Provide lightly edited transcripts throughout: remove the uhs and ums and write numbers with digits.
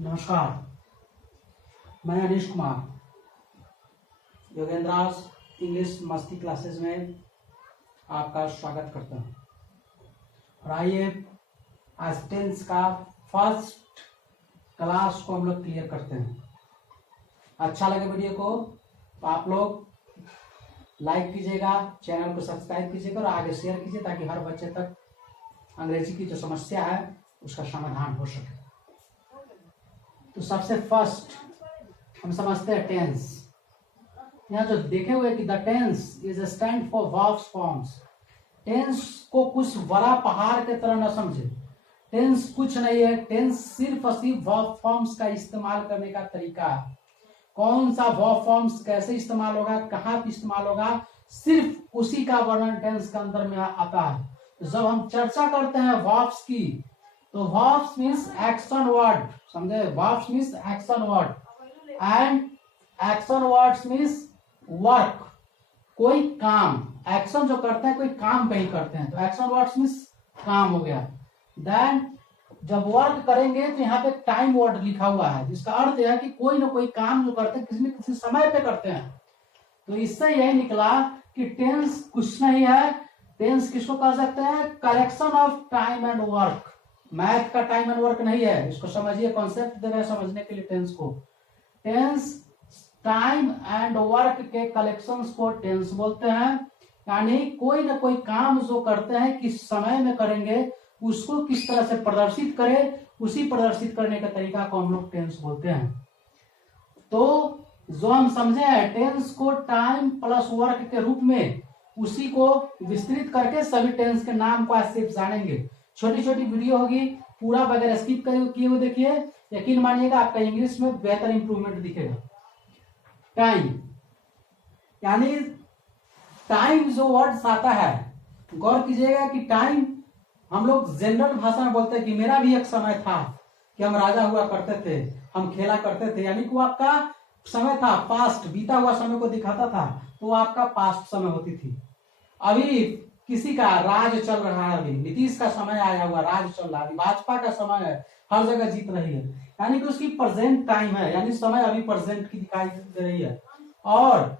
नमस्कार, मैं अनिश कुमार योगेंद्रास इंग्लिश मस्ती क्लासेस में आपका स्वागत करता हूँ। और आइए आज टेंस का फर्स्ट क्लास को हम लोग क्लियर करते हैं। अच्छा लगे वीडियो को तो आप लोग लाइक कीजिएगा, चैनल को सब्सक्राइब कीजिएगा और आगे शेयर कीजिए ताकि हर बच्चे तक अंग्रेजी की जो समस्या है उसका समाधान हो सके। तो सबसे फर्स्ट हम समझते हैं टेंस। यहाँ जो देखे हुए कि the tense is stand for verbs forms. Tense को कुछ बड़ा पहाड़ के तरह न समझे। टेंस कुछ नहीं है, टेंस सिर्फ और सिर्फ वर्ब फॉर्म्स का इस्तेमाल करने का तरीका है। कौन सा वर्ब फॉर्म्स कैसे इस्तेमाल होगा, कहाँ पे इस्तेमाल होगा, सिर्फ उसी का वर्णन टेंस के अंदर में आता है। तो जब हम चर्चा करते हैं वर्ब्स की तो verbs means action word, समझे? verbs means action word and action words means work, कोई काम। एक्शन जो करते हैं कोई काम पे ही करते हैं, तो एक्शन वर्ड्स मीन्स काम हो गया। देन जब वर्क करेंगे तो यहाँ पे टाइम वर्ड लिखा हुआ है जिसका अर्थ है कि कोई ना कोई काम जो करते हैं किसी न किसी समय पे करते हैं। तो इससे यही निकला कि टेंस कुछ नहीं है। टेंस किसको कह सकते हैं? Collection of time and work. Math का टाइम एंड वर्क नहीं है, इसको समझिए, कॉन्सेप्ट दे रहे हैं समझने के लिए टेंस को। टेंस टाइम एंड वर्क के कलेक्शंस को टेंस बोलते हैं। यानी कोई ना कोई काम जो करते हैं किस समय में करेंगे उसको किस तरह से प्रदर्शित करें, उसी प्रदर्शित करने का तरीका को हम लोग टेंस बोलते हैं। तो जो हम समझे हैं टेंस को टाइम प्लस वर्क के रूप में, उसी को विस्तृत करके सभी टेंस के नाम को आज सिर्फ जानेंगे। छोटी छोटी वीडियो होगी, पूरा बगैर स्किप किए हुए देखिए, यकीन मानिएगा आपका इंग्लिश में बेहतर इंप्रूवमेंट दिखेगा। टाइम यानी टाइम जो वर्ड आता है, गौर कीजिएगा कि टाइम हम लोग जनरल भाषा में बोलते हैं कि मेरा भी एक समय था कि हम राजा हुआ करते थे, हम खेला करते थे, यानी कि वो आपका समय था, पास्ट बीता हुआ समय को दिखाता था, तो वो आपका पास्ट समय होती थी। अभी किसी का राज चल रहा है, अभी नीतीश का समय आया हुआ, राज चल रहा है, भाजपा का समय है, हर जगह जीत रही है, यानी कि उसकी प्रेजेंट टाइम है, यानी समय अभी प्रेजेंट की दिखाई दे रही है। और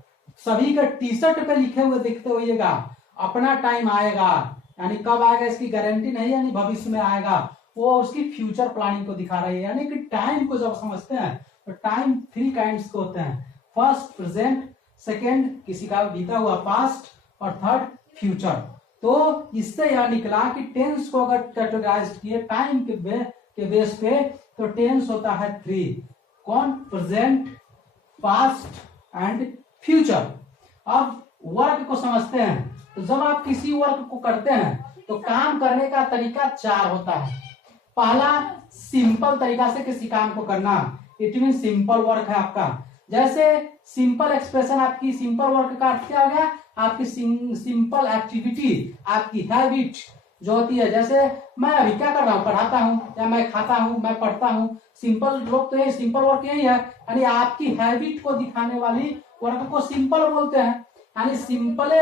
सभी का टी शर्ट पे लिखे हुए देखते होइएगा अपना टाइम आएगा, यानी कब आएगा इसकी गारंटी नहीं, यानी भविष्य में आएगा, वो उसकी फ्यूचर प्लानिंग को दिखा रही है। यानी कि टाइम को जब समझते हैं तो टाइम थ्री काइंड्स के होते हैं, फर्स्ट प्रेजेंट, सेकेंड किसी का बीता हुआ पास्ट, और थर्ड फ्यूचर। तो इससे यह निकला कि टेंस को अगर कैटेगराइज किए टाइम के बेस पे तो टेंस होता है थ्री। कौन? Present, past and future. अब वर्क को समझते हैं, तो जब आप किसी वर्क को करते हैं तो काम करने का तरीका चार होता है। पहला, सिंपल तरीका से किसी काम को करना, इट मीन सिंपल वर्क है आपका। जैसे सिंपल एक्सप्रेशन, आपकी सिंपल वर्क का अर्थ क्या हो गया? आपकी सिंपल एक्टिविटी, आपकी हैबिट जो होती है। जैसे मैं अभी क्या कर रहा हूँ, पढ़ाता हूँ, या मैं खाता हूँ, मैं पढ़ता हूँ। सिंपल लोग तो ये सिंपल वर्क यही है, यानी आपकी हैबिट को दिखाने वाली वर्क को सिंपल बोलते हैं। यानी सिंपल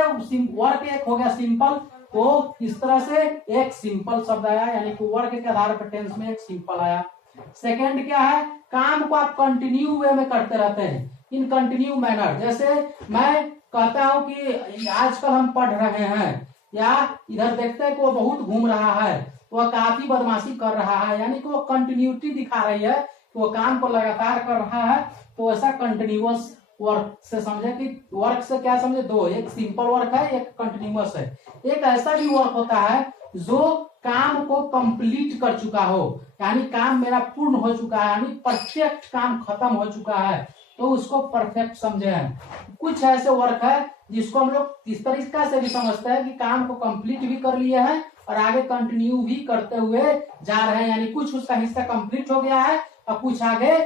वर्क एक हो गया सिंपल। तो इस तरह से एक सिंपल शब्द आया, यानी कि वर्क के आधार पर टेंस में एक सिंपल आया। सेकेंड क्या है? काम को आप कंटिन्यू वे में करते रहते हैं, इन कंटिन्यू मैनर। जैसे मैं कहता हूं कि आजकल हम पढ़ रहे हैं, या इधर देखते हैं कि वो बहुत घूम रहा है, वह काफी बदमाशी कर रहा है, यानी कि वो कंटिन्यूटी दिखा रही है कि वो काम को लगातार कर रहा है। तो ऐसा कंटिन्यूअस वर्क से समझे कि वर्क से क्या समझे? दो, एक सिंपल वर्क है, एक कंटिन्यूअस है। एक ऐसा भी वर्क होता है जो काम को कंप्लीट कर चुका हो, यानी काम मेरा पूर्ण हो चुका है, यानी परफेक्ट काम खत्म हो चुका है, तो उसको परफेक्ट समझे हैं। कुछ ऐसे वर्क है जिसको हम लोग इस तरीके से भी समझते हैं कि काम को कंप्लीट भी कर लिए हैं और आगे कंटिन्यू भी करते हुए जा रहे हैं, यानी कुछ उसका हिस्सा कंप्लीट हो गया है और कुछ आगे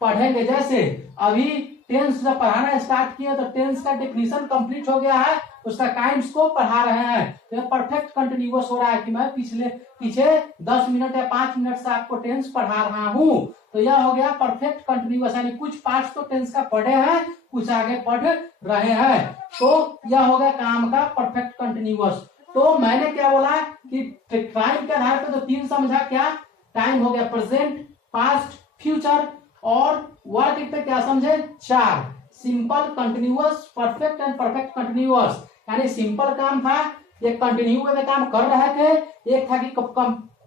पढ़ेंगे। जैसे अभी टेंस जब पढ़ाना स्टार्ट किया तो टेंस का डेफिनेशन कंप्लीट हो गया है, उसका काइंड्स को पढ़ा रहे हैं, तो परफेक्ट कंटिन्यूअस हो रहा है कि मैं पीछे 10 मिनट या 5 मिनट से आपको टेंस पढ़ा रहा हूं। तो यह हो गया परफेक्ट कंटिन्यूअस, यानी कुछ पार्ट्स तो टेंस का पढ़े हैं, कुछ आगे पढ़ रहे हैं, तो यह हो गया काम का परफेक्ट कंटिन्यूअस। तो मैंने क्या बोला कि टाइम के आधार पर तो तीन समझा, क्या? टाइम हो गया प्रेजेंट, पास्ट, फ्यूचर और वर्क पे क्या समझे, 4, simple, continuous, perfect and perfect continuous. यानी सिंपल काम था, एक कंटिन्यू में काम कर रहे थे, एक था कि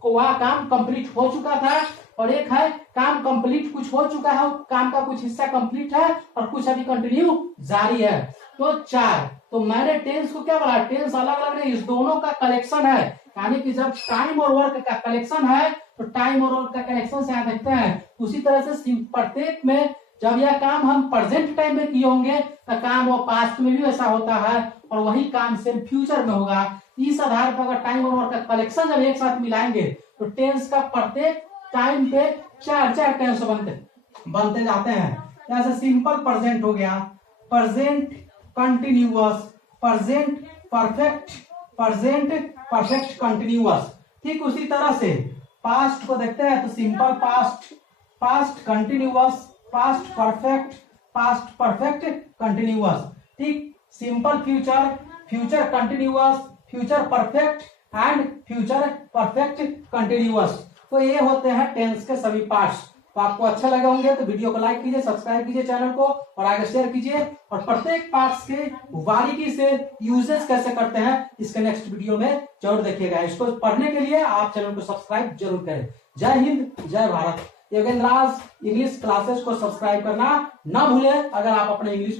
वह काम कंप्लीट हो चुका था, और एक है काम कंप्लीट कुछ हो चुका है, काम का कुछ हिस्सा कंप्लीट है और कुछ अभी कंटिन्यू जारी है। तो 4। तो मैंने टेंस को क्या बोला, टेंस अलग अलग नहीं, इस दोनों का कलेक्शन है। यानी कि जब टाइम और वर्क का कलेक्शन है तो टाइम और वर्क का कलेक्शन से यहाँ देखते हैं। उसी तरह से प्रत्येक में जब यह काम हम प्रेजेंट टाइम में किए होंगे तो काम वो पास्ट में भी वैसा होता है, और वही काम सेम फ्यूचर में होगा। इस आधार पर अगर टाइम और वर्क का कलेक्शन जब एक साथ मिलाएंगे तो टेंस का प्रत्येक टाइम पे 4 टेंस बनते जाते हैं। जैसे सिंपल प्रेजेंट हो गया, present continuous, present perfect, present perfect continuous. ठीक उसी तरह से पास्ट को देखते हैं तो simple past, past continuous, past perfect, past perfect continuous. ठीक, simple future, future continuous, future perfect and future perfect continuous. तो ये होते हैं टेंस के सभी पार्ट्स। तो आपको अच्छे लगे होंगे तो वीडियो को लाइक कीजिए, सब्सक्राइब कीजिए चैनल को, और आगे शेयर कीजिए। और प्रत्येक पार्ट्स के बारीकी से यूजेस कैसे करते हैं इसके नेक्स्ट वीडियो में जरूर देखिएगा। इसको पढ़ने के लिए आप चैनल को सब्सक्राइब जरूर करें। जय हिंद, जय भारत। योगेंद्र इंग्लिश क्लासेस को सब्सक्राइब करना ना भूलें अगर आप अपने इंग्लिश